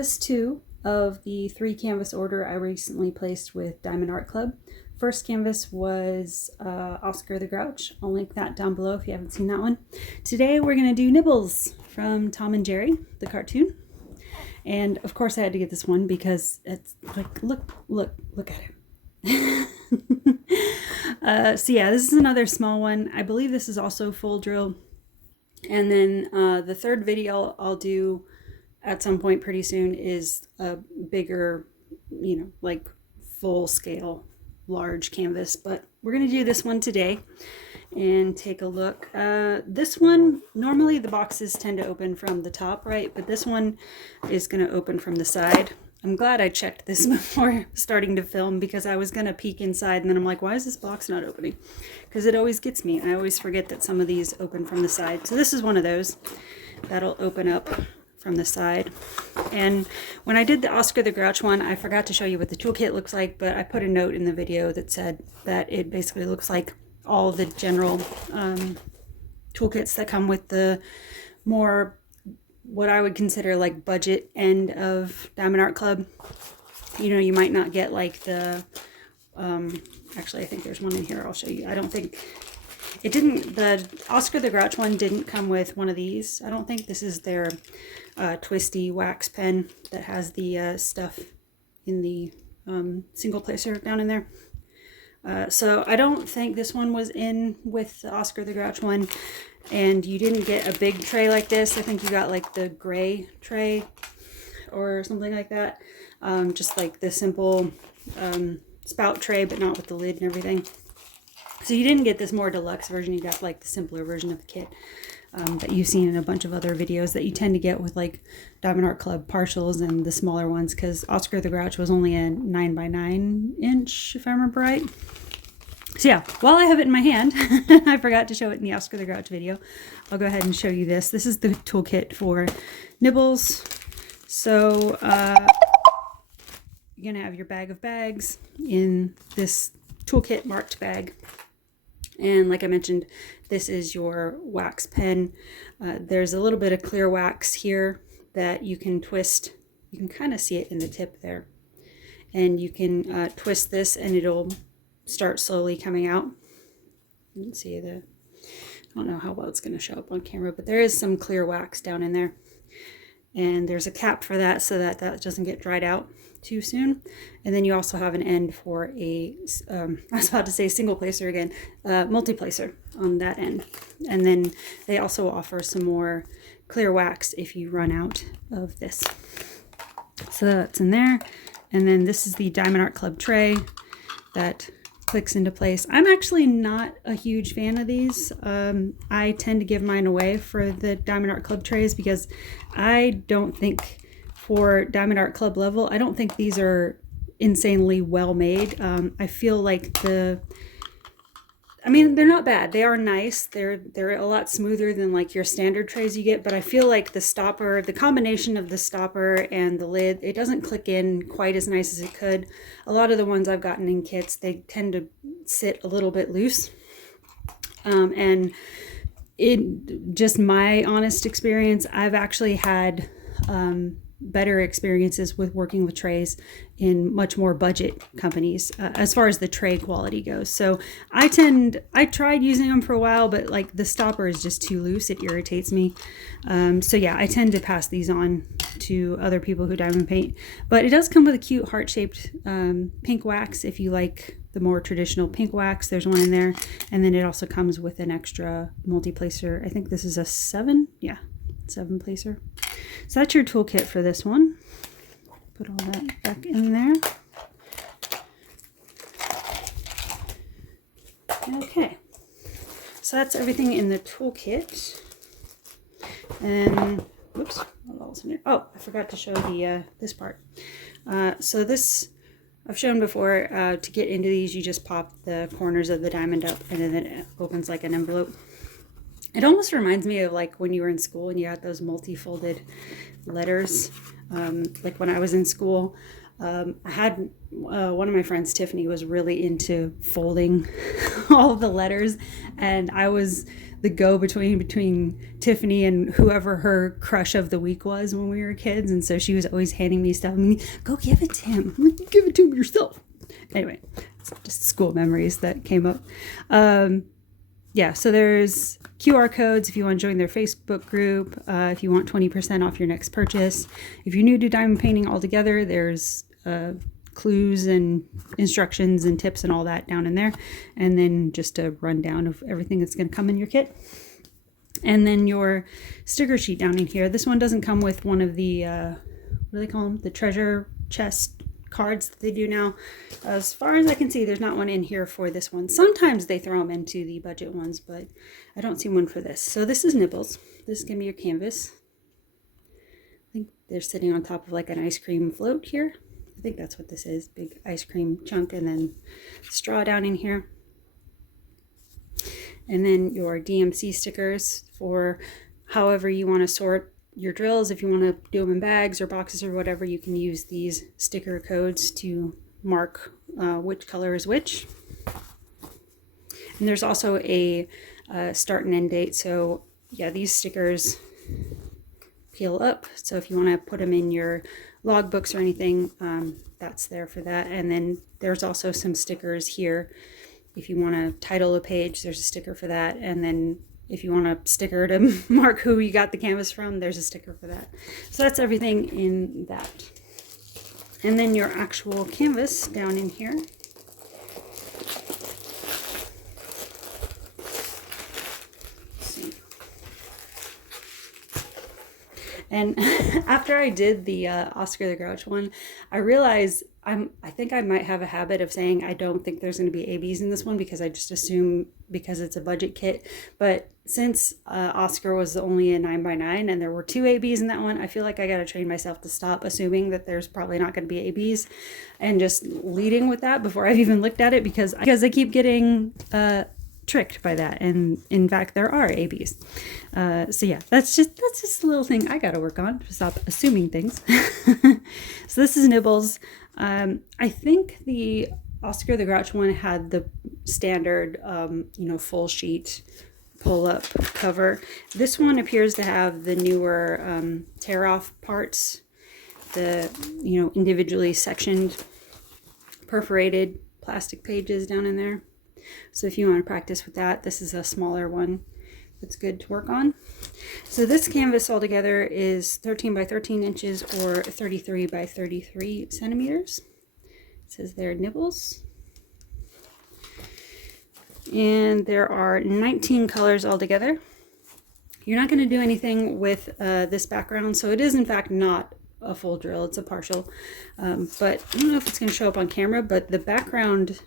canvas 2 of the 3 canvas order I recently placed with Diamond Art Club. First canvas was Oscar the Grouch. I'll link that down below if you haven't seen that one. Today we're going to do Nibbles from Tom and Jerry, the cartoon. And of course I had to get this one because it's like, look at it. So yeah, this is another small one. I believe this is also full drill. And then the third video I'll do at some point pretty soon is a bigger, like full scale, large canvas. But we're going to do this one today and take a look. This one, normally the boxes tend to open from the top, right? But this one is going to open from the side. I'm glad I checked this before starting to film because I was going to peek inside and then I'm like, why is this box not opening? Because it always gets me. I always forget that some of these open from the side. So this is one of those that'll open up from the side. And when I did the Oscar the Grouch one, I forgot to show you what the toolkit looks like, but I put a note in the video that said that it basically looks like all the general toolkits that come with the more what I would consider like budget end of Diamond Art Club. You might not get like the actually I think there's one in here I'll show you. I don't think it didn't, the Oscar the Grouch one didn't come with one of these. I don't think this is their twisty wax pen that has the stuff in the single placer down in there. So I don't think this one was in with the Oscar the Grouch one. And you didn't get a big tray like this. I think you got like the gray tray or something like that. Just like the simple spout tray, but not with the lid and everything. So you didn't get this more deluxe version. You got like the simpler version of the kit that you've seen in a bunch of other videos that you tend to get with like Diamond Art Club partials and the smaller ones, because Oscar the Grouch was only a 9x9 inch, if I remember right. So yeah, while I have it in my hand, I forgot to show it in the Oscar the Grouch video. I'll go ahead and show you this. This is the toolkit for Nibbles. So you're gonna have your bag of bags in this toolkit marked bag. And like I mentioned, this is your wax pen. There's a little bit of clear wax here that you can twist. You can kind of see it in the tip there. And you can twist this and it'll start slowly coming out. You can see I don't know how well it's going to show up on camera, but there is some clear wax down in there. And there's a cap for that so that that doesn't get dried out too soon. And then you also have an end for a, I was about to say single placer again, multi-placer on that end. And then they also offer some more clear wax if you run out of this. So that's in there. And then this is the Diamond Art Club tray that clicks into place. I'm actually not a huge fan of these. I tend to give mine away for the Diamond Art Club trays because I don't think for Diamond Art Club level, I don't think these are insanely well made. I feel like they're not bad. They are nice. They're a lot smoother than like your standard trays you get, but I feel like the stopper, the combination of the stopper and the lid, it doesn't click in quite as nice as it could. A lot of the ones I've gotten in kits, they tend to sit a little bit loose. And it just my honest experience, I've actually had better experiences with working with trays in much more budget companies as far as the tray quality goes. So I tried using them for a while, but like the stopper is just too loose. It irritates me. So yeah, I tend to pass these on to other people who diamond paint, but it does come with a cute heart-shaped pink wax. If you like the more traditional pink wax, there's one in there. And then it also comes with an extra multi-placer. I think this is a 7 placer. So that's your toolkit for this one. Put all that back in there. Okay, so that's everything in the toolkit. And whoops, what else in here? Oh, I forgot to show the this part. So this I've shown before. To get into these, you just pop the corners of the diamond up, and then it opens like an envelope. It almost reminds me of like when you were in school and you had those multi-folded letters, like when I was in school. I had one of my friends, Tiffany, was really into folding all the letters, and I was the between Tiffany and whoever her crush of the week was when we were kids, and so she was always handing me stuff. I mean, go give it to him. Give it to him yourself. Anyway, it's just school memories that came up. Yeah, so there's QR codes if you want to join their Facebook group, if you want 20% off your next purchase. If you're new to diamond painting altogether, there's clues and instructions and tips and all that down in there. And then just a rundown of everything that's going to come in your kit. And then your sticker sheet down in here. This one doesn't come with one of the, what do they call them? The treasure chest cards that they do now. As far as I can see, there's not one in here for this one. Sometimes they throw them into the budget ones, but I don't see one for this. So this is Nibbles. This is going to be your canvas. I think they're sitting on top of like an ice cream float here. I think that's what this is. Big ice cream chunk and then straw down in here. And then your DMC stickers for however you want to sort your drills. If you want to do them in bags or boxes or whatever, you can use these sticker codes to mark which color is which. And there's also a start and end date. So yeah, these stickers peel up. So if you want to put them in your logbooks or anything, that's there for that. And then there's also some stickers here. If you want to title a page, there's a sticker for that. And then if you want a sticker to mark who you got the canvas from, there's a sticker for that. So that's everything in that. And then your actual canvas down in here. And after I did the Oscar the Grouch one, I realized I think I might have a habit of saying I don't think there's going to be ABs in this one because I just assume because it's a budget kit. But since Oscar was only a 9x9 and there were 2 ABs in that one, I feel like I got to train myself to stop assuming that there's probably not going to be ABs and just leading with that before I've even looked at it because I keep getting tricked by that, and in fact there are ABs. So yeah, that's just a little thing I gotta work on to stop assuming things. So this is Nibbles. I think the Oscar the Grouch one had the standard full sheet pull up cover. This one appears to have the newer tear off parts, the individually sectioned perforated plastic pages down in there. So if you want to practice with that, this is a smaller one that's good to work on. So this canvas altogether is 13 by 13 inches or 33 by 33 centimeters. It says there Nibbles. And there are 19 colors altogether. You're not going to do anything with this background, so it is in fact not a full drill, it's a partial. But I don't know if it's going to show up on camera, but the background,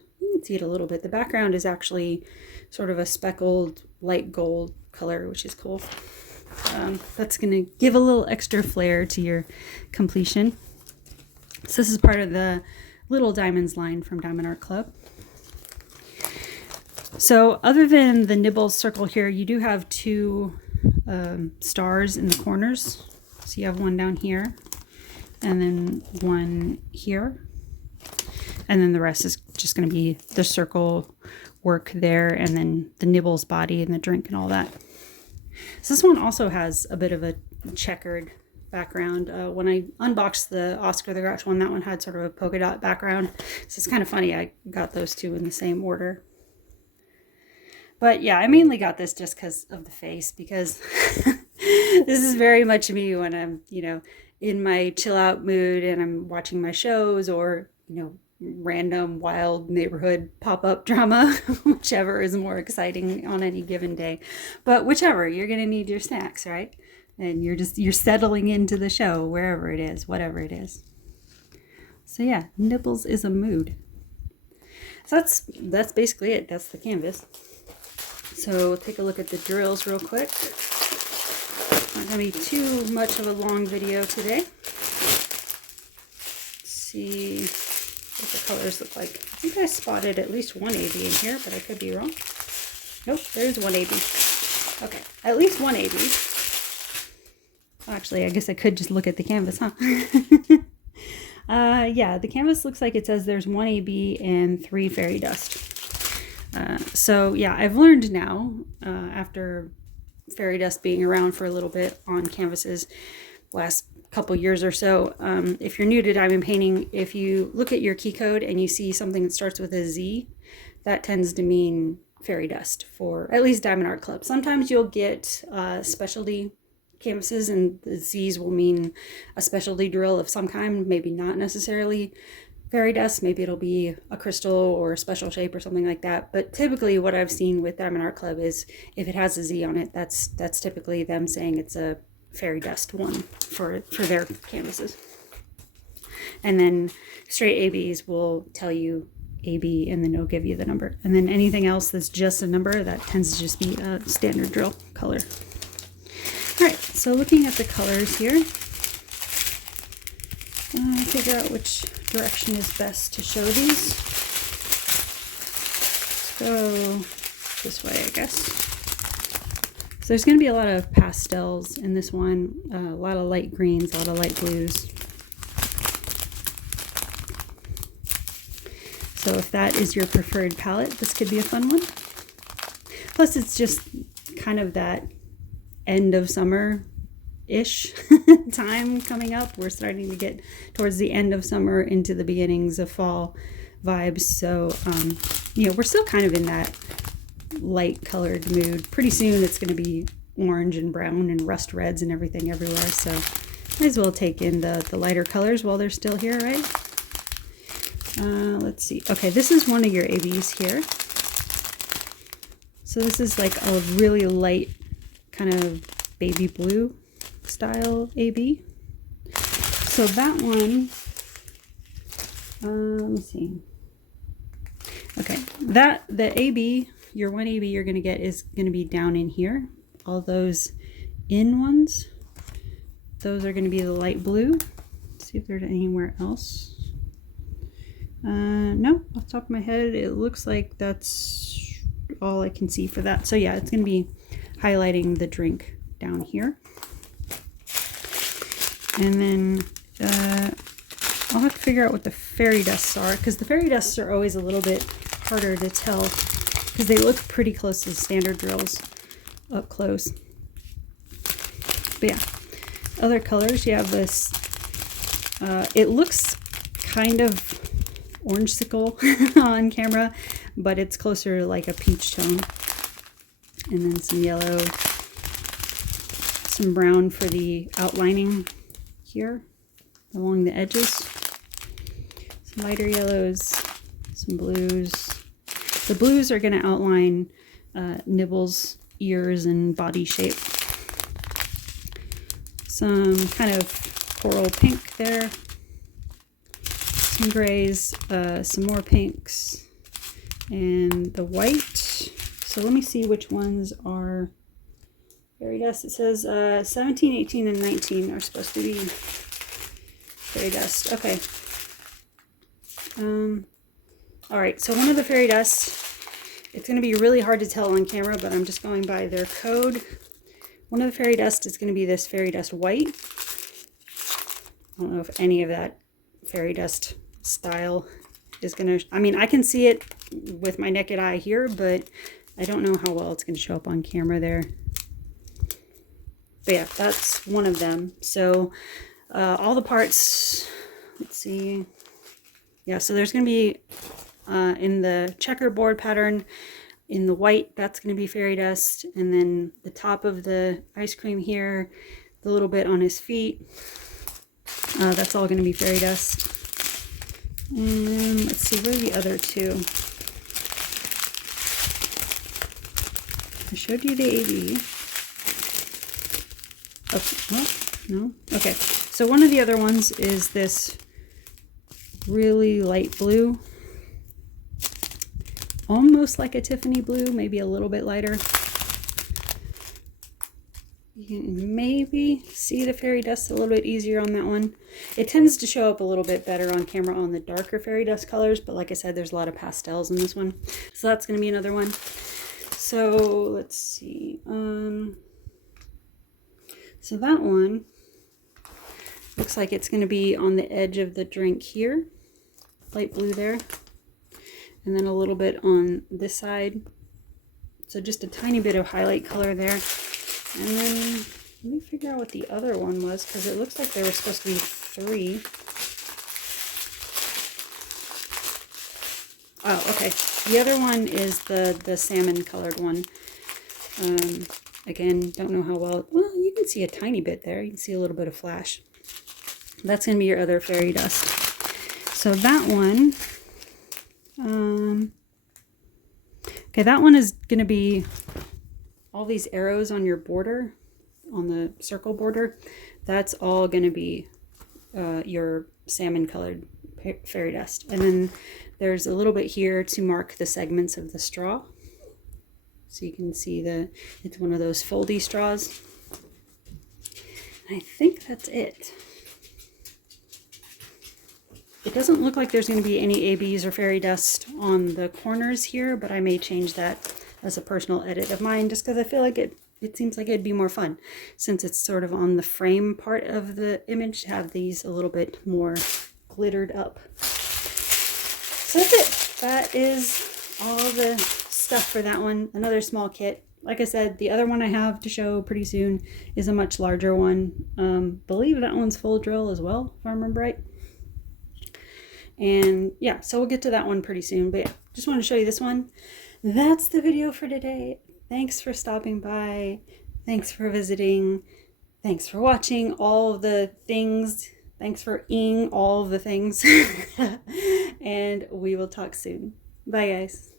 see it a little bit. The background is actually sort of a speckled light gold color, which is cool. That's going to give a little extra flair to your completion. So this is part of the Little Diamondz line from Diamond Art Club. So other than the Nibbles circle here, you do have 2 stars in the corners. So you have one down here and then one here. And then the rest is just going to be the circle work there and then the Nibbles body and the drink and all that. So this one also has a bit of a checkered background. When I unboxed the Oscar the Grouch one, that one had sort of a polka dot background. So it's kind of funny I got those 2 in the same order. But yeah, I mainly got this just because of the face, because this is very much me when I'm, in my chill out mood and I'm watching my shows or, random wild neighborhood pop-up drama, whichever is more exciting on any given day. But whichever, you're going to need your snacks, right? And you're settling into the show, wherever it is, whatever it is. So yeah, Nibbles is a mood. So that's basically it. That's the canvas. So we'll take a look at the drills real quick. Not going to be too much of a long video today. Let's see what the colors look like. I think I spotted at least one AB in here, but I could be wrong. Nope, there's one AB. Okay, at least one AB. Actually, I guess I could just look at the canvas, huh? Yeah, the canvas looks like it says there's 1 AB and 3 fairy dust. So yeah, I've learned now, after fairy dust being around for a little bit on canvases last couple years or so, if you're new to diamond painting, if you look at your key code and you see something that starts with a Z, that tends to mean fairy dust for at least Diamond Art Club. Sometimes you'll get specialty canvases and the Z's will mean a specialty drill of some kind, maybe not necessarily fairy dust, maybe it'll be a crystal or a special shape or something like that. But typically what I've seen with Diamond Art Club is if it has a Z on it, that's typically them saying it's a fairy dust one for their canvases. And then straight ABs will tell you AB and then it'll give you the number. And then anything else that's just a number, that tends to just be a standard drill color. All right, so looking at the colors here, figure out which direction is best to show these. Let's go this way, I guess. So there's going to be a lot of pastels in this one, a lot of light greens, a lot of light blues. So if that is your preferred palette, this could be a fun one. Plus it's just kind of that end of summer-ish time coming up. We're starting to get towards the end of summer into the beginnings of fall vibes. So, you know, we're still kind of in that light colored mood. Pretty soon it's going to be orange and brown and rust reds and everything everywhere. So might as well take in the lighter colors while they're still here, right? Let's see. Okay, this is one of your ABs here. So this is like a really light kind of baby blue style AB. So that one, let me see. Okay, the AB, your 1 AB you're going to get is going to be down in here. All those in ones, those are going to be the light blue. Let's see if there's anywhere else. No, off the top of my head, it looks like that's all I can see for that. So yeah, it's going to be highlighting the drink down here. And then I'll have to figure out what the fairy dusts are, because the fairy dusts are always a little bit harder to tell because they look pretty close to standard drills up close. But yeah, other colors, you have this, it looks kind of orange-sickle on camera, but it's closer to like a peach tone. And then some yellow, some brown for the outlining here along the edges, some lighter yellows, some blues. The blues are going to outline Nibbles' ears and body shape. Some kind of coral pink there, some grays, some more pinks, and the white. So let me see which ones are fairy dust. It says 17, 18, and 19 are supposed to be fairy dust. Okay. All right, so one of the fairy dusts, it's going to be really hard to tell on camera, but I'm just going by their code. One of the fairy dust is going to be this fairy dust white. I don't know if any of that fairy dust style is going to, I mean, I can see it with my naked eye here, but I don't know how well it's going to show up on camera there. But yeah, that's one of them. So all the parts, let's see. Yeah, so there's going to be in the checkerboard pattern, in the white, that's going to be fairy dust. And then the top of the ice cream here, the little bit on his feet, that's all going to be fairy dust. And let's see, where are the other two? I showed you the AB. Oh, well, no? Okay, so one of the other ones is this really light blue. Almost like a Tiffany blue, maybe a little bit lighter. You can maybe see the fairy dust a little bit easier on that one. It tends to show up a little bit better on camera on the darker fairy dust colors, but like I said, there's a lot of pastels in this one. So that's going to be another one. So let's see. So that one, Looks like it's going to be on the edge of the drink here. Light blue there. And then a little bit on this side. So just a tiny bit of highlight color there. And then let me figure out what the other one was, because it looks like there were supposed to be 3. Oh, okay. The other one is the salmon colored one. Again, don't know how well. Well, you can see a tiny bit there. You can see a little bit of flash. That's going to be your other fairy dust. So that one, okay, that one is going to be all these arrows on your border, on the circle border. That's all going to be your salmon colored fairy dust. And then there's a little bit here to mark the segments of the straw. So you can see it's one of those foldy straws. And I think that's it. It doesn't look like there's going to be any ABs or fairy dust on the corners here, but I may change that as a personal edit of mine, just because I feel like it seems like it'd be more fun, since it's sort of on the frame part of the image, to have these a little bit more glittered up. So that's it. That is all the stuff for that one. Another small kit. Like I said, the other one I have to show pretty soon is a much larger one. Believe that one's full drill as well, if I remember right. And yeah, so we'll get to that one pretty soon. But yeah, just want to show you this one. That's the video for today. Thanks for stopping by. Thanks for visiting. Thanks for watching all of the things. Thanks for eating all of the things. And we will talk soon. Bye, guys.